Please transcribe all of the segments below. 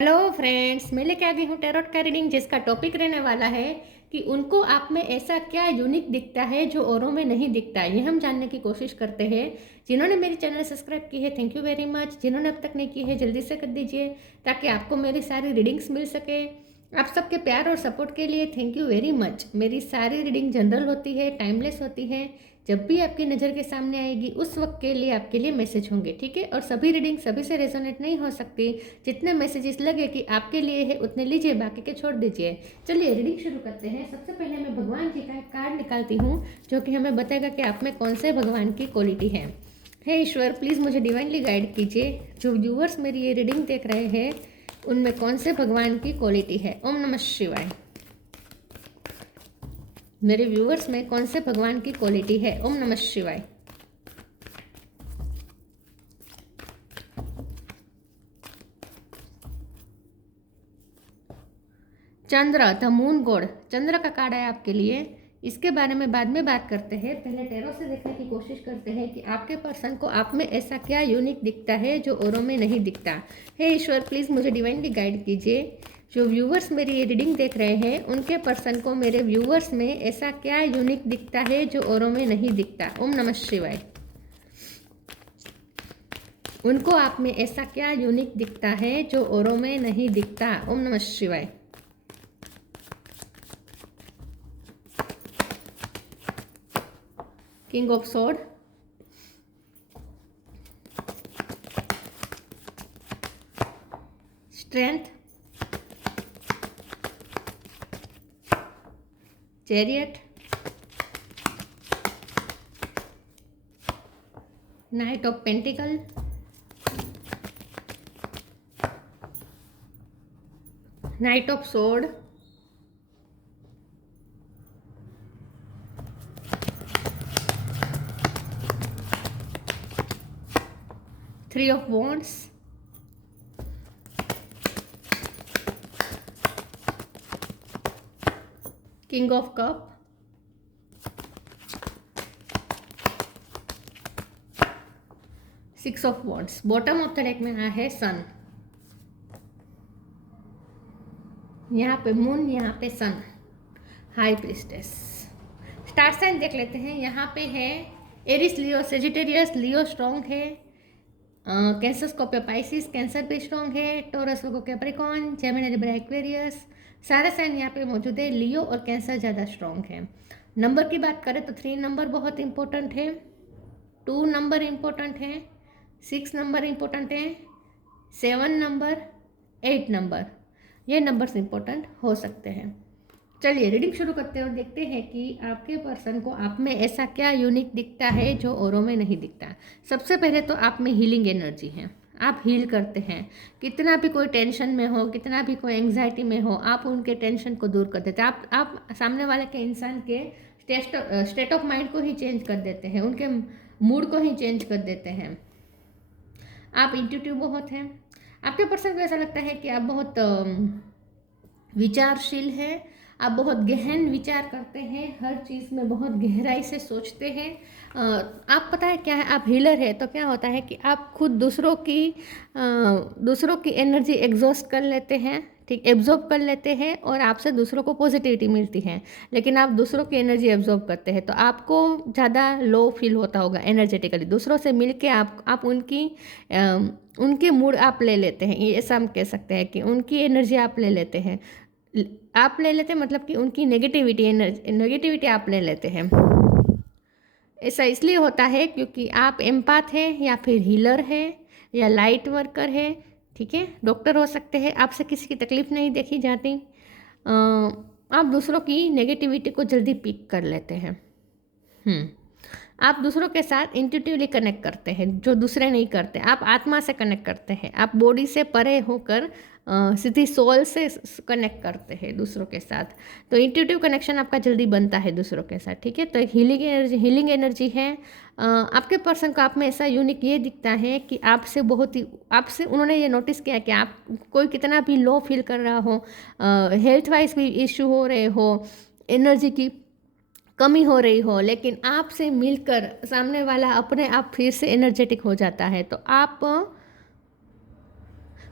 Hello friends, मैं लेके आ गई हूँ टैरोट का रीडिंग जिसका टॉपिक रहने वाला है कि उनको आप में ऐसा क्या यूनिक दिखता है जो औरों में नहीं दिखता। ये हम जानने की कोशिश करते हैं। जिन्होंने मेरी चैनल सब्सक्राइब की है, थैंक यू वेरी मच। जिन्होंने अब तक नहीं की है, जल्दी से कर दीजिए ताकि आपको मेरी सारी रीडिंग्स मिल सके। आप सबके प्यार और सपोर्ट के लिए थैंक यू वेरी मच। मेरी सारी रीडिंग जनरल होती है, टाइमलेस होती है। जब भी आपकी नज़र के सामने आएगी उस वक्त के लिए आपके लिए मैसेज होंगे, ठीक है। और सभी रीडिंग सभी से रेजोनेट नहीं हो सकती। जितने मैसेजेस लगे कि आपके लिए है उतने लीजिए, बाकी के छोड़ दीजिए। चलिए रीडिंग शुरू करते हैं। सबसे पहले मैं भगवान जी का एक कार्ड निकालती हूँ जो कि हमें बताएगा कि आप में कौन से भगवान की क्वालिटी है। हे ईश्वर, प्लीज़ मुझे डिवाइनली गाइड कीजिए। जो व्यूअर्स मेरी ये रीडिंग देख रहे हैं उनमें कौन से भगवान की क्वालिटी है। ओम नमः शिवाय। मेरे व्यूअर्स में कौन से भगवान की क्वालिटी है। ओम नमः शिवाय। चंद्र, द मून गॉड, चंद्र का कार्ड है आपके लिए। इसके बारे में बाद में बात करते हैं। पहले टैरो से देखने की कोशिश करते हैं कि आपके पर्सन को आप में ऐसा क्या यूनिक दिखता है जो औरों में नहीं दिखता। हे ईश्वर, प्लीज़ मुझे डिवाइनली गाइड कीजिए। जो व्यूवर्स मेरी ये रीडिंग देख रहे हैं उनके पर्सन को मेरे व्यूवर्स में ऐसा क्या यूनिक दिखता है जो औरों में नहीं दिखता। ओम नमः शिवाय। उनको आप में ऐसा क्या यूनिक दिखता है जो औरों में नहीं दिखता। ओम नमः शिवाय। King of sword, strength, chariot, night of pentacle, night of sword, three of wands, king of cup, six of wands. Bottom of the deck में आया है सन। यहाँ पे मून, यहाँ पे सन, हाई प्रिस्टेस। स्टार साइन देख लेते हैं। यहाँ पे है एरिस, लियो, सेजिटेरियस। लियो स्ट्रॉन्ग है। Cancer, Scorpio, Pisces. कैंसर भी स्ट्रॉन्ग है। टॉरस, वर्गो, कैप्रिकॉर्न, जेमिनी, लिब्रा, एक्वेरियस। सारे साइन यहाँ पे मौजूद है। लियो और कैंसर ज़्यादा स्ट्रॉन्ग है। नंबर की बात करें तो 3 नंबर बहुत इंपॉर्टेंट है, 2 नंबर इंपॉर्टेंट है, 6 नंबर इंपॉर्टेंट है, 7 नंबर, 8 नंबर, ये नंबर्स इंपॉर्टेंट हो सकते हैं। चलिए रीडिंग शुरू करते हैं और देखते हैं कि आपके पर्सन को आप में ऐसा क्या यूनिक दिखता है जो औरों में नहीं दिखता। सबसे पहले तो आप में हीलिंग एनर्जी है। आप हील करते हैं। कितना भी कोई टेंशन में हो, कितना भी कोई एंग्जाइटी में हो, आप उनके टेंशन को दूर कर देते हैं। आप सामने वाले के इंसान के स्टेट ऑफ माइंड को ही चेंज कर देते हैं, उनके मूड को ही चेंज कर देते हैं। आप इंट्यूटिव बहुत हैं। आपके पर्सन को ऐसा लगता है कि आप बहुत विचारशील हैं। आप बहुत गहन विचार करते हैं, हर चीज़ में बहुत गहराई से सोचते हैं। आप पता है क्या है, आप हीलर है तो क्या होता है कि आप खुद दूसरों की एनर्जी एग्जॉस्ट कर लेते हैं, ठीक, एब्जॉर्ब कर लेते हैं और आपसे दूसरों को पॉजिटिविटी मिलती है। लेकिन आप दूसरों की एनर्जी एब्जॉर्ब करते हैं तो आपको ज़्यादा लो फील होता होगा एनर्जेटिकली। दूसरों से मिल के आप उनकी मूड आप ले लेते हैं, ये ऐसा हम कह सकते हैं कि उनकी एनर्जी आप ले लेते हैं। आप ले लेते हैं मतलब कि उनकी नेगेटिविटी आप ले लेते हैं। ऐसा इसलिए होता है क्योंकि आप एम्पाथ है या फिर हीलर है या लाइट वर्कर है, ठीक है, डॉक्टर हो सकते हैं। आपसे किसी की तकलीफ नहीं देखी जाती। आप दूसरों की नेगेटिविटी को जल्दी पिक कर लेते हैं। आप दूसरों के साथ इंट्यूटिवली कनेक्ट करते हैं जो दूसरे नहीं करते। आप आत्मा से कनेक्ट करते हैं। आप बॉडी से परे होकर सीधी सोल से कनेक्ट करते हैं दूसरों के साथ। तो इंट्यूटिव कनेक्शन आपका जल्दी बनता है दूसरों के साथ, ठीक है। तो एक हीलिंग एनर्जी है। आपके पर्सन को आप में ऐसा यूनिक ये दिखता है कि आपसे उन्होंने ये नोटिस किया कि आप कोई कितना भी लो फील कर रहा हो, हेल्थ वाइज भी इशू हो रहे हो, एनर्जी की कमी हो रही हो, लेकिन आपसे मिलकर सामने वाला अपने आप फिर से एनर्जेटिक हो जाता है। तो आप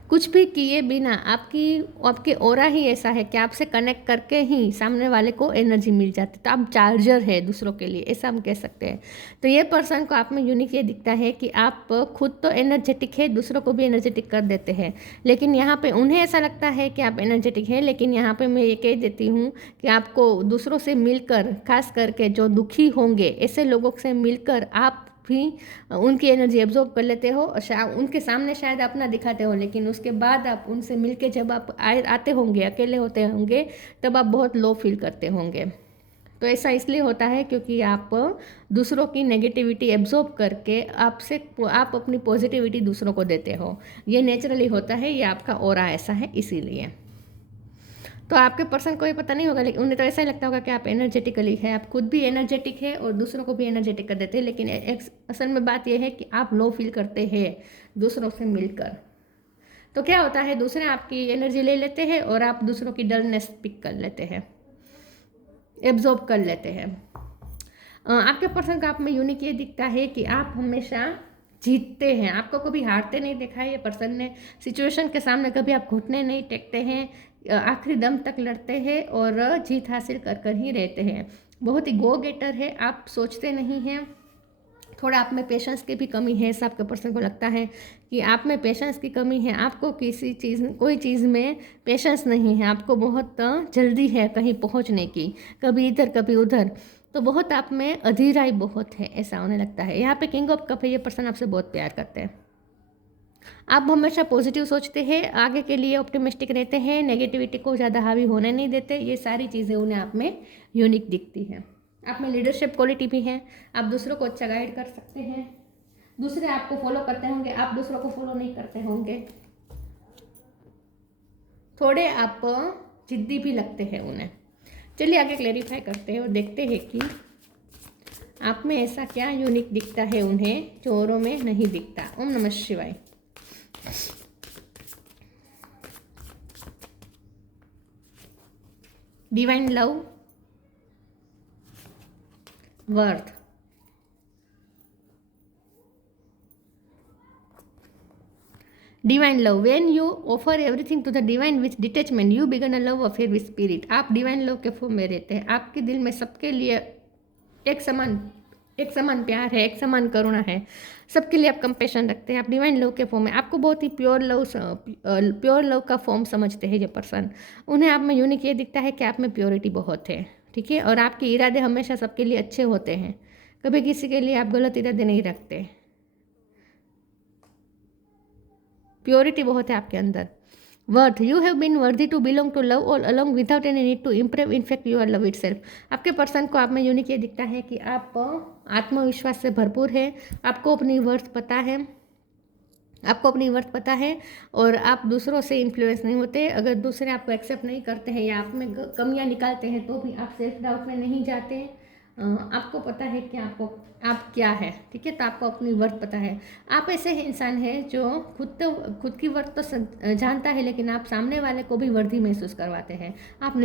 कुछ भी किए बिना आपके ऑरा ही ऐसा है कि आपसे कनेक्ट करके ही सामने वाले को एनर्जी मिल जाती है। तो आप चार्जर है दूसरों के लिए, ऐसा हम कह सकते हैं। तो ये पर्सन को आप में यूनिक ये दिखता है कि आप खुद तो एनर्जेटिक है, दूसरों को भी एनर्जेटिक कर देते हैं, लेकिन यहाँ पे उन्हें ऐसा लगता है कि आप एनर्जेटिक है, लेकिन यहाँ पे मैं ये कह देती हूँ कि आपको दूसरों से मिलकर, खास करके जो दुखी होंगे ऐसे लोगों से मिलकर आप भी उनकी एनर्जी एब्जॉर्ब कर लेते हो और उनके सामने शायद आप ना दिखाते हो, लेकिन उसके बाद आप उनसे मिलके जब आप आते होंगे, अकेले होते होंगे, तब आप बहुत लो फील करते होंगे। तो ऐसा इसलिए होता है क्योंकि आप दूसरों की नेगेटिविटी एब्जॉर्ब करके आप अपनी पॉजिटिविटी दूसरों को देते हो। ये नेचुरली होता है, ये आपका ऑरा ऐसा है इसीलिए। तो आपके पर्सन को ये पता नहीं होगा, लेकिन उन्हें तो ऐसा ही लगता होगा कि आप एनर्जेटिकली है, आप खुद भी एनर्जेटिक है और दूसरों को भी एनर्जेटिक कर देते हैं, लेकिन असल में बात यह है कि आप लो फील करते हैं दूसरों से मिलकर। तो क्या होता है, दूसरे आपकी एनर्जी ले लेते हैं और आप दूसरों की डलनेस पिक कर लेते हैं, एब्जॉर्ब कर लेते हैं। आपके पर्सन का आप में यूनिक ये दिखता है कि आप हमेशा जीतते हैं, आपको कभी हारते नहीं देखा है ये पर्सन ने। सिचुएशन के सामने कभी आप घुटने नहीं टेकते हैं, आखिरी दम तक लड़ते हैं और जीत हासिल कर कर ही रहते हैं। बहुत ही गो गेटर है, आप सोचते नहीं हैं। थोड़ा आप में पेशेंस की भी कमी है, ऐसा आपके पर्सन को लगता है कि आप में पेशेंस की कमी है, आपको कोई चीज़ में पेशेंस नहीं है, आपको बहुत जल्दी है कहीं पहुंचने की, कभी इधर कभी उधर। तो बहुत आप में अधीराई बहुत है, ऐसा उन्हें लगता है। यहाँ पे किंग ऑफ कप है, ये पर्सन आपसे बहुत प्यार करते हैं। आप हमेशा पॉजिटिव सोचते हैं, आगे के लिए ऑप्टिमिस्टिक रहते हैं, नेगेटिविटी को ज़्यादा हावी होने नहीं देते। ये सारी चीज़ें उन्हें आप में यूनिक दिखती हैं। आप में लीडरशिप क्वालिटी भी है, आप दूसरों को अच्छा गाइड कर सकते हैं, दूसरे आपको फॉलो करते होंगे, आप दूसरों को फॉलो नहीं करते होंगे। थोड़े आप जिद्दी भी लगते हैं उन्हें। चलिए आगे क्लेरिफाई करते हैं और देखते हैं कि आप में ऐसा क्या यूनिक दिखता है उन्हें जो औरों में नहीं दिखता। ओम नमः शिवाय। Divine love, worth, divine love. When you offer everything to the divine with detachment you begin a love affair with spirit. आप डिवाइन लव के फॉर्म में रहते हैं, आपके दिल में सबके लिए एक समान प्यार है, एक समान करुणा है, सबके लिए आप कंपेशन रखते हैं। आप डिवाइन लव के फॉर्म में, आपको बहुत ही प्योर लव का फॉर्म समझते हैं ये पर्सन। उन्हें आप में यूनिक ये दिखता है कि आप में प्योरिटी बहुत है, ठीक है, और आपके इरादे हमेशा सबके लिए अच्छे होते हैं, कभी किसी के लिए आप गलत इरादे नहीं रखते। प्योरिटी बहुत है आपके अंदर। Worth, you have been worthy to belong to love all along without any need to improve, in fact you are love itself. आपके पर्सन को आप में यूनिक ये दिखता है कि आप आत्मविश्वास से भरपूर है, आपको अपनी वर्थ पता है और आप दूसरों से इन्फ्लुएंस नहीं होते। अगर दूसरे आपको एक्सेप्ट नहीं करते हैं या आप में कमियां निकालते हैं तो भी आप सेल्फ डाउट में नहीं जाते। आपको पता है कि आप क्या है, ठीक है, तो आपको अपनी वर्थ पता है। आप ऐसे इंसान हैं जो खुद की वर्थ तो जानता है, लेकिन आप सामने वाले को भी वर्दी महसूस करवाते हैं। आप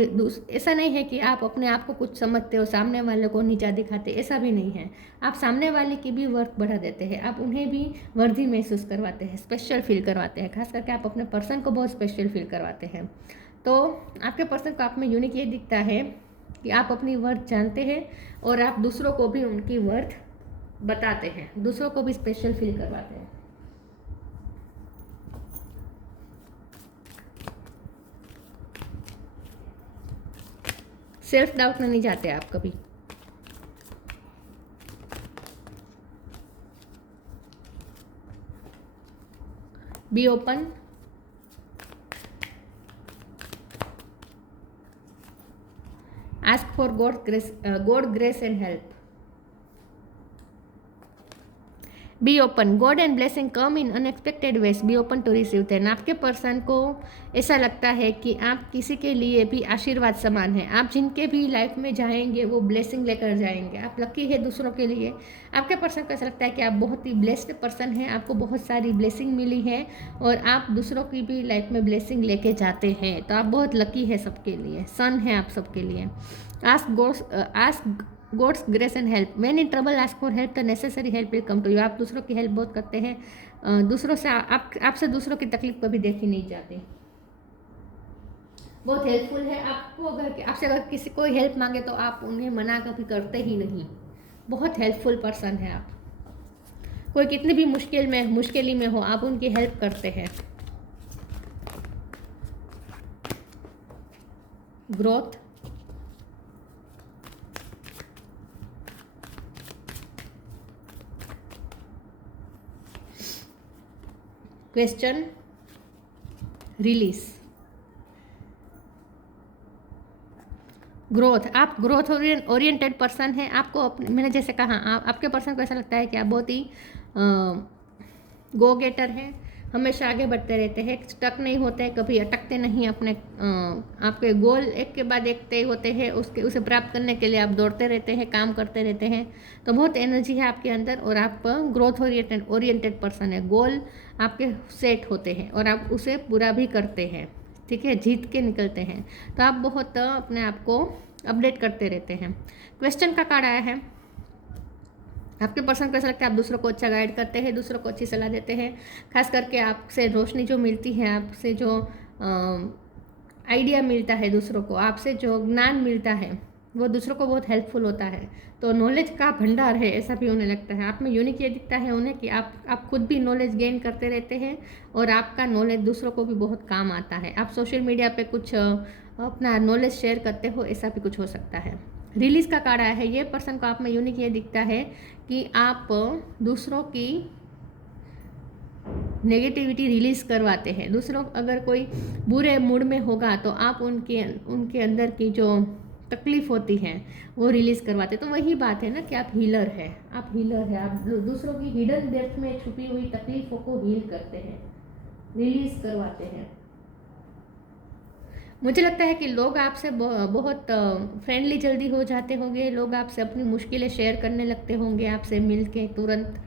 ऐसा नहीं है कि आप अपने आप को कुछ समझते हो, सामने वाले को नीचा दिखाते, ऐसा भी नहीं है। आप सामने वाले की भी वर्थ बढ़ा देते हैं, आप उन्हें भी वर्दी महसूस करवाते हैं, स्पेशल फील करवाते हैं। खास करके आप अपने पर्सन को बहुत स्पेशल फील करवाते हैं। तो आपके पर्सन को आप में यूनिक ये दिखता है कि आप अपनी वर्थ जानते हैं और आप दूसरों को भी उनकी वर्थ बताते हैं, दूसरों को भी स्पेशल फील करवाते हैं। सेल्फ डाउट में नहीं जाते आप कभी। Be open, ask for God grace and help. Be open, God and blessing come in unexpected ways, be open to receive then. आपके पर्सन को ऐसा लगता है कि आप किसी के लिए भी आशीर्वाद समान है, आप जिनके भी लाइफ में जाएंगे वो ब्लेसिंग लेकर जाएंगे। आप लकी है दूसरों के लिए। आपके पर्सन को ऐसा लगता है कि आप बहुत ही ब्लेस्ड पर्सन हैं, आपको बहुत सारी ब्लेसिंग मिली है और आप दूसरों की भी लाइफ में ब्लेसिंग लेके जाते हैं। तो आप बहुत लकी है सबके लिए, सन है आप सबके लिए। Ask God's grace and help, when in trouble ask for help, the necessary help will come to you. आप दूसरों की हेल्प बहुत करते हैं, दूसरों से आपसे दूसरों की तकलीफ कभी देखी नहीं जाती, बहुत हेल्पफुल है। आपको आपसे अगर किसी कोई हेल्प मांगे तो आप उन्हें मना कभी करते ही नहीं, बहुत हेल्पफुल पर्सन है आप। कोई कितनी भी मुश्किल में हो आप उनकी हेल्प करते हैं। Growth, question, release, growth. आप ग्रोथ ओरिएंटेड पर्सन हैं। आपको मैंने जैसे कहा आपके पर्सन को ऐसा लगता है कि आप बहुत ही गो गेटर हैं, हमेशा आगे बढ़ते रहते हैं, स्टक नहीं होते, कभी अटकते नहीं अपने आपके गोल एक के बाद एक तय होते हैं, उसे प्राप्त करने के लिए आप दौड़ते रहते हैं, काम करते रहते हैं। तो बहुत एनर्जी है आपके अंदर और आप ग्रोथ ओरिएंटेड पर्सन है। गोल आपके सेट होते हैं और आप उसे पूरा भी करते हैं, ठीक है, जीत के निकलते हैं। तो आप बहुत अपने आप को अपडेट करते रहते हैं। क्वेश्चन का कार्ड आया है, आपके पर्सन को ऐसा लगता है आप दूसरों को अच्छा गाइड करते हैं, दूसरों को अच्छी सलाह देते हैं, खास करके आपसे रोशनी जो मिलती है, आपसे जो आइडिया मिलता है, दूसरों को आपसे जो ज्ञान मिलता है वो दूसरों को बहुत हेल्पफुल होता है। तो नॉलेज का भंडार है ऐसा भी उन्हें लगता है। आप में यूनिक ये दिखता है उन्हें कि आप खुद भी नॉलेज गेन करते रहते हैं और आपका नॉलेज दूसरों को भी बहुत काम आता है। आप सोशल मीडिया पे कुछ अपना नॉलेज शेयर करते हो, ऐसा भी कुछ हो सकता है। रिलीज़ का कार्ड आया है, ये पर्सन को आप में यूनिक ये दिखता है कि आप दूसरों की नेगेटिविटी रिलीज़ करवाते हैं। दूसरों अगर कोई बुरे मूड में होगा तो आप उनके अंदर की जो तकलीफ़ होती है वो रिलीज़ करवाते। तो वही बात है ना कि आप हीलर है, आप दूसरों की हिडन डेप्थ में छुपी हुई तकलीफ़ों को हील करते हैं, रिलीज़ करवाते हैं। मुझे लगता है कि लोग आपसे बहुत फ्रेंडली जल्दी हो जाते होंगे, लोग आपसे अपनी मुश्किलें शेयर करने लगते होंगे, आपसे मिल के तुरंत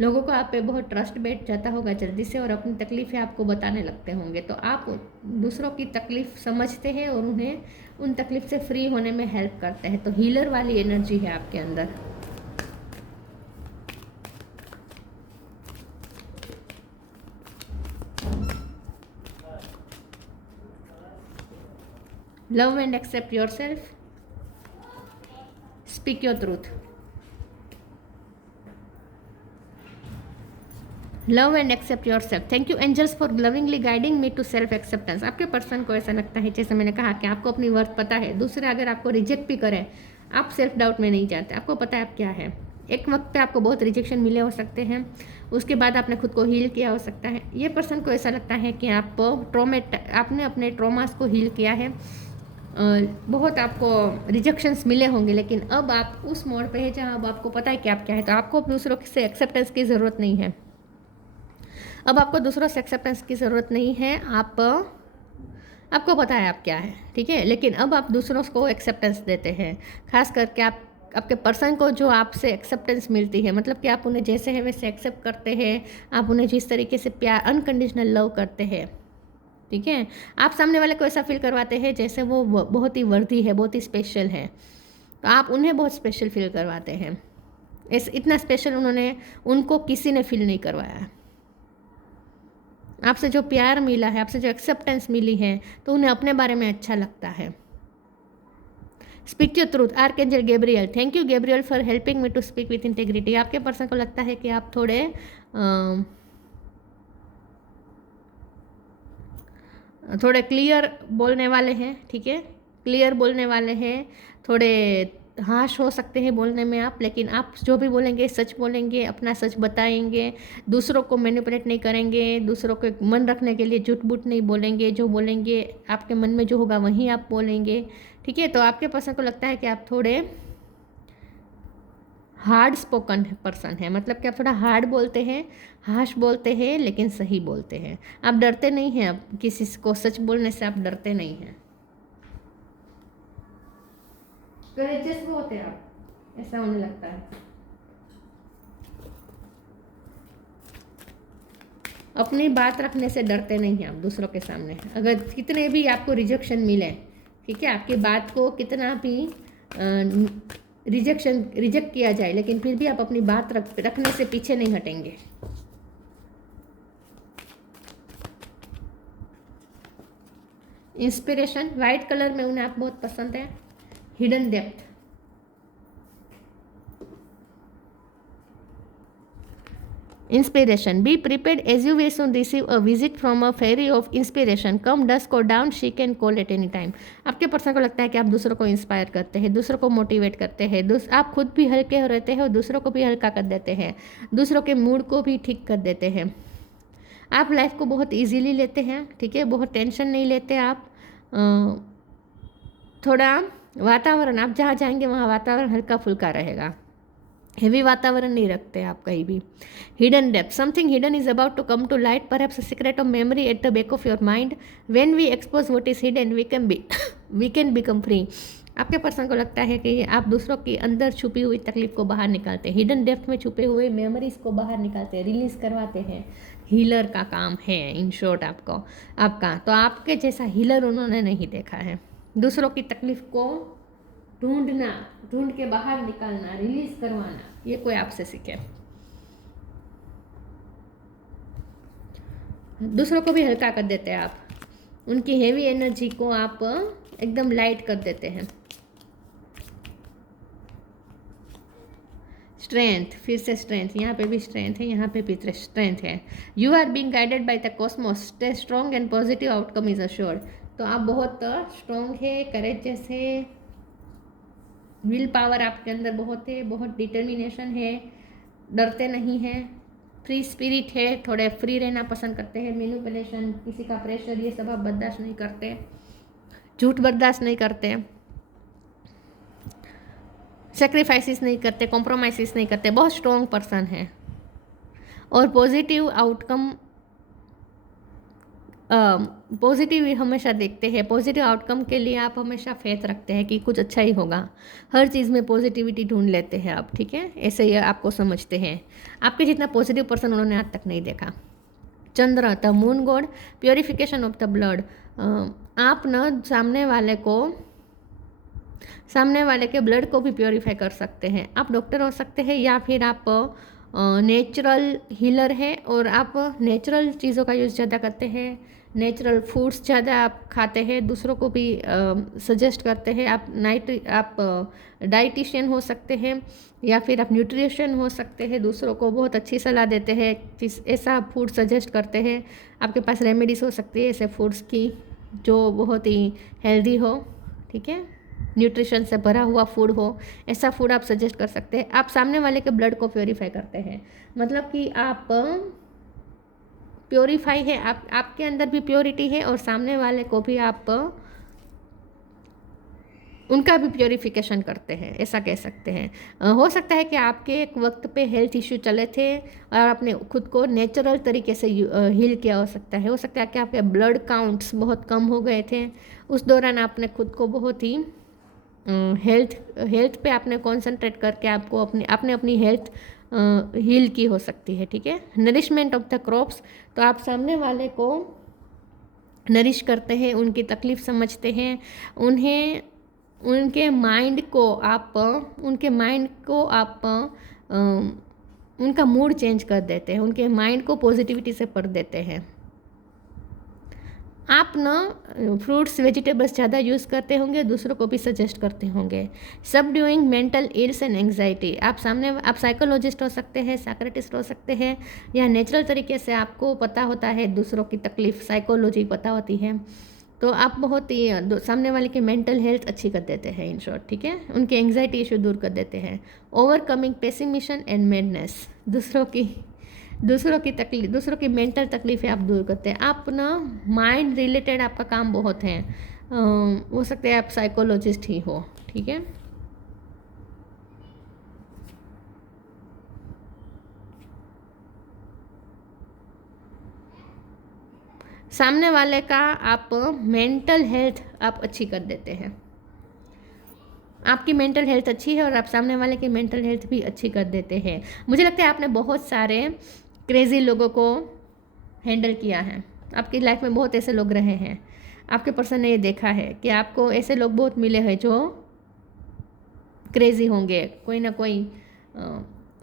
लोगों को आप पे बहुत ट्रस्ट बैठ जाता होगा जल्दी से और अपनी तकलीफ़ें आपको बताने लगते होंगे। तो आप दूसरों की तकलीफ़ समझते हैं और उन्हें उन तकलीफ़ से फ्री होने में हेल्प करते हैं। तो हीलर वाली एनर्जी है आपके अंदर। Love and accept your self, speak your truth. Love and accept your self. Thank you angels for lovingly guiding me to self acceptance. आपके पर्सन को ऐसा लगता है, जैसे मैंने कहा कि आपको अपनी वर्थ पता है, दूसरे अगर आपको रिजेक्ट भी करें आप सेल्फ डाउट में नहीं जाते, आपको पता है आप क्या है। एक वक्त पे आपको बहुत रिजेक्शन मिले हो सकते हैं, उसके बाद आपने खुद को हील किया हो सकता है। ये पर्सन को ऐसा लगता है कि आपने अपने ट्रॉमास को हील किया है, बहुत आपको रिजेक्शंस मिले होंगे, लेकिन अब आप उस मोड़ पे है जहाँ अब आपको पता है कि आप क्या है। तो आपको दूसरों से एक्सेप्टेंस की ज़रूरत नहीं है, अब आपको दूसरों से एक्सेप्टेंस की ज़रूरत नहीं है। आपको पता है आप क्या है, ठीक है, लेकिन अब आप दूसरों को एक्सेप्टेंस देते हैं। खास करके आपके पर्सन को जो आपसे एक्सेप्टेंस मिलती है, मतलब कि आप उन्हें जैसे है वैसे एक्सेप्ट करते हैं, आप उन्हें जिस तरीके से प्यार अनकंडीशनल लव करते हैं, ठीक है। आप सामने वाले को ऐसा फील करवाते हैं जैसे वो बहुत ही वर्दी है, बहुत ही स्पेशल है, तो आप उन्हें बहुत स्पेशल फील करवाते हैं। इतना स्पेशल उनको किसी ने फील नहीं करवाया। आपसे जो प्यार मिला है, आपसे जो एक्सेप्टेंस मिली है, तो उन्हें अपने बारे में अच्छा लगता है। Speak your truth, archangel Gabriel. Thank you Gabriel for helping me to speak with integrity. आपके पर्सन को लगता है कि आप थोड़े क्लियर बोलने वाले हैं, ठीक है, क्लियर बोलने वाले हैं, थोड़े हाश हो सकते हैं बोलने में आप, लेकिन आप जो भी बोलेंगे सच बोलेंगे, अपना सच बताएंगे, दूसरों को मैनिपुलेट नहीं करेंगे, दूसरों को मन रखने के लिए झूठ बूठ नहीं बोलेंगे, जो बोलेंगे आपके मन में जो होगा वहीं आप बोलेंगे, ठीक है। तो आपके पर्सन को लगता है कि आप थोड़े हार्ड स्पोकन पर्सन है, मतलब कि आप थोड़ा हार्ड बोलते हैं, हाश बोलते हैं, लेकिन सही बोलते हैं। आप डरते नहीं हैं, आप किसी को सच बोलने से आप डरते नहीं हैं, करेजियस बहुत है आप, ऐसा उन्हें लगता है। अपनी बात रखने से डरते नहीं हैं आप दूसरों के सामने, अगर कितने भी आपको रिजेक्शन मिले, ठीक है, आपकी बात को कितना भी रिजेक्ट किया जाए, लेकिन फिर भी आप अपनी बात रखने से पीछे नहीं हटेंगे। इंस्पिरेशन, वाइट कलर में उन्हें आप बहुत पसंद है। Hidden depth, inspiration, be prepared as you will soon receive a visit from a fairy of inspiration, come dusk और dawn, she can call at any time. आपके पर्सन को लगता है कि आप दूसरों को इंस्पायर करते हैं, दूसरों को मोटिवेट करते हैं, आप खुद भी हल्के हो रहते हैं और दूसरों को भी हल्का कर देते हैं, दूसरों के मूड को भी ठीक कर देते हैं। आप लाइफ को बहुत इजीली लेते हैं, ठीक है, बहुत टेंशन नहीं लेते आप। थोड़ा वातावरण, आप जहाँ जाएंगे वहाँ वातावरण हल्का फुल्का रहेगा, हेवी वातावरण नहीं रखते आप कहीं भी। Hidden depth, something hidden is about to come to light, perhaps a secret of memory at the back of your mind, when we expose what is hidden we can become free. आपके person को लगता है कि आप दूसरों की अंदर छुपी हुई तकलीफ को बाहर निकालते हैं, हिडन डेप्थ में छुपे हुए मेमोरीज को बाहर निकालते हैं, रिलीज करवाते हैं। हीलर का काम है इन शॉर्ट आपका। तो आपके जैसा हीलर उन्होंने नहीं देखा है। दूसरों की तकलीफ को ढूंढ के बाहर निकालना, रिलीज करवाना, ये कोई आपसे सीखे। दूसरों को भी हल्का कर देते हैं आप, उनकी हेवी एनर्जी को आप एकदम लाइट कर देते हैं। स्ट्रेंथ, फिर से स्ट्रेंथ, यहाँ पे भी स्ट्रेंथ है, यहाँ पे भी स्ट्रेंथ है। You are being guided by the cosmos, stay strong and positive outcome is assured. तो आप बहुत स्ट्रॉन्ग है, करेजियस है, विल पावर आपके अंदर बहुत है, बहुत डिटर्मिनेशन है, डरते नहीं हैं, फ्री स्पिरिट है, थोड़े फ्री रहना पसंद करते हैं, मैनिपुलेशन, किसी का प्रेशर, ये सब आप बर्दाश्त नहीं करते, झूठ बर्दाश्त नहीं करते, सेक्रीफाइसेस नहीं करते, कॉम्प्रोमाइसेस नहीं करते, बहुत स्ट्रॉन्ग पर्सन है। और पॉजिटिव आउटकम, पॉजिटिव हमेशा देखते हैं, पॉजिटिव आउटकम के लिए आप हमेशा फेथ रखते हैं कि कुछ अच्छा ही होगा, हर चीज़ में पॉजिटिविटी ढूंढ लेते हैं आप, ठीक है, ऐसे ही आपको समझते हैं। आपके जितना पॉजिटिव पर्सन उन्होंने आज तक नहीं देखा। Chandra, the moon god, purification of the blood, आप न सामने वाले के ब्लड को भी प्योरीफाई कर सकते हैं। आप डॉक्टर हो सकते हैं या फिर आप नेचुरल हीलर है और आप नेचुरल चीज़ों का यूज़ ज़्यादा करते हैं, नेचुरल फूड्स ज़्यादा आप खाते हैं, दूसरों को भी सजेस्ट करते हैं। आप डाइटिशियन हो सकते हैं या फिर आप न्यूट्रिशन हो सकते हैं, दूसरों को बहुत अच्छी सलाह देते हैं, ऐसा फूड सजेस्ट करते हैं। आपके पास रेमेडीज़ हो सकती है ऐसे फूड्स की जो बहुत ही हेल्दी हो, ठीक है, न्यूट्रिशन से भरा हुआ फूड हो, ऐसा फूड आप सजेस्ट कर सकते हैं। आप सामने वाले के ब्लड को प्योरीफाई करते हैं, मतलब कि आप प्योरीफाई है, आपके अंदर भी प्योरिटी है और सामने वाले को भी आप उनका भी प्योरीफिकेशन करते हैं, ऐसा कह सकते हैं। हो सकता है कि आपके एक वक्त पे हेल्थ इश्यू चले थे और आपने खुद को नेचुरल तरीके से हील किया हो सकता है कि आपके ब्लड काउंट्स बहुत कम हो गए थे, उस दौरान आपने खुद को बहुत ही हेल्थ पे आपने कॉन्सेंट्रेट करके आपने अपनी हेल्थ हील की हो सकती है, ठीक है। नरिशमेंट ऑफ द क्रॉप्स, तो आप सामने वाले को नरिश करते हैं, उनकी तकलीफ़ समझते हैं, उनके माइंड को आप उनका मूड चेंज कर देते हैं, उनके माइंड को पॉजिटिविटी से भर देते हैं। आप ना फ्रूट्स वेजिटेबल्स ज़्यादा यूज़ करते होंगे, दूसरों को भी सजेस्ट करते होंगे। Subduing mental ills and anxiety, आप साइकोलॉजिस्ट हो सकते हैं, साइकियाट्रिस्ट हो सकते हैं, या नेचुरल तरीके से आपको पता होता है दूसरों की तकलीफ, साइकोलॉजी पता होती है, तो आप बहुत ही सामने वाले की मेंटल हेल्थ अच्छी कर देते हैं इन शॉर्ट, ठीक है, उनके एंग्जाइटी इशू दूर कर देते हैं। ओवरकमिंग पेसिमिशन एंड मैडनेस, दूसरों की मेंटल तकलीफ़ें आप दूर करते हैं। आप ना माइंड रिलेटेड आपका काम बहुत है, हो सकता है आप साइकोलॉजिस्ट ही हो, ठीक है। सामने वाले का आप मेंटल हेल्थ आप अच्छी कर देते हैं, आपकी मेंटल हेल्थ अच्छी है और आप सामने वाले की मेंटल हेल्थ भी अच्छी कर देते हैं। मुझे लगता है आपने बहुत सारे क्रेज़ी लोगों को हैंडल किया है, आपकी लाइफ में बहुत ऐसे लोग रहे हैं, आपके पर्सन ने ये देखा है कि आपको ऐसे लोग बहुत मिले हैं जो क्रेजी होंगे, कोई ना कोई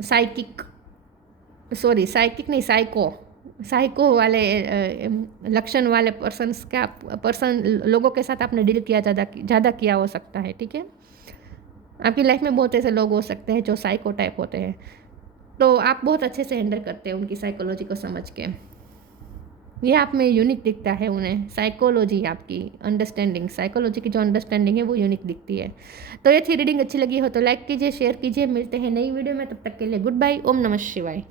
साइकिक नहीं, साइको वाले लक्षण वाले पर्सन लोगों के साथ आपने डील किया ज़्यादा किया हो सकता है, ठीक है। आपकी लाइफ में बहुत ऐसे लोग हो सकते हैं जो साइको टाइप होते हैं, तो आप बहुत अच्छे से हैंडल करते हैं उनकी साइकोलॉजी को समझ के। ये आप में यूनिक दिखता है उन्हें, साइकोलॉजी आपकी अंडरस्टैंडिंग, साइकोलॉजी की जो अंडरस्टैंडिंग है वो यूनिक दिखती है। तो ये थी रीडिंग, अच्छी लगी हो तो लाइक कीजिए, शेयर कीजिए। मिलते हैं नई वीडियो में, तब तक के लिए गुड बाय। ओम नमः शिवाय।